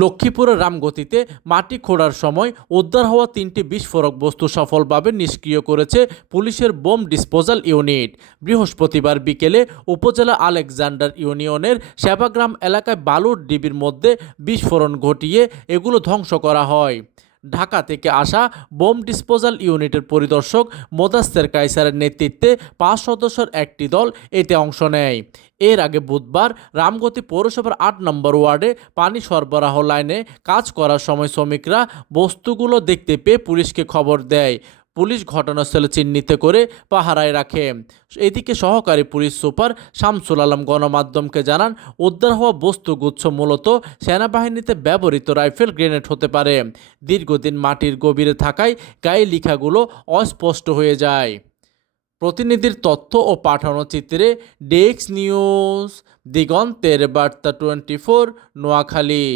লক্ষ্মীপুরের রামগতিতে মাটি খোঁড়ার সময় উদ্ধার হওয়া 3টি বিস্ফোরক বস্তু সফলভাবে নিষ্ক্রিয় করেছে পুলিশের বোম ডিসপোজাল ইউনিট। বৃহস্পতিবার বিকেলে উপজেলা আলেকজান্ডার ইউনিয়নের সেবাগ্রাম এলাকায় বালুর ডিবির মধ্যে বিস্ফোরণ ঘটিয়ে এগুলো ধ্বংস করা হয়। ঢাকা থেকে আসা বোম ডিসপোজাল ইউনিটের পরিদর্শক মোদাস্সের কায়সারের নেতৃত্বে 5 সদস্যের একটি দল এতে অংশ নেয়। এর আগে বুধবার রামগতি পৌরসভার 8 নম্বর ওয়ার্ডে পানি সরবরাহ লাইনে কাজ করার সময় শ্রমিকরা বস্তুগুলো দেখতে পেয়ে পুলিশকে খবর দেয়। পুলিশ ঘটনাস্থলে চিহ্নিত করে পাহারায় রাখে। এদিকে সহকারী পুলিশ সুপার শামসুল আলম গণমাধ্যমকে জানান, উদ্ধার হওয়া বস্তুগুচ্ছ মূলত সেনাবাহিনীতে ব্যবহৃত রাইফেল গ্রেনেড হতে পারে। দীর্ঘদিন মাটির গভীরে থাকায় গায়ে লেখাগুলো অস্পষ্ট হয়ে যায়। প্রতিনিধির তথ্য ও পাঠানো চিত্রে ডেস্ক নিউজ, দিগন্তের বার্তা 24, নোয়াখালী।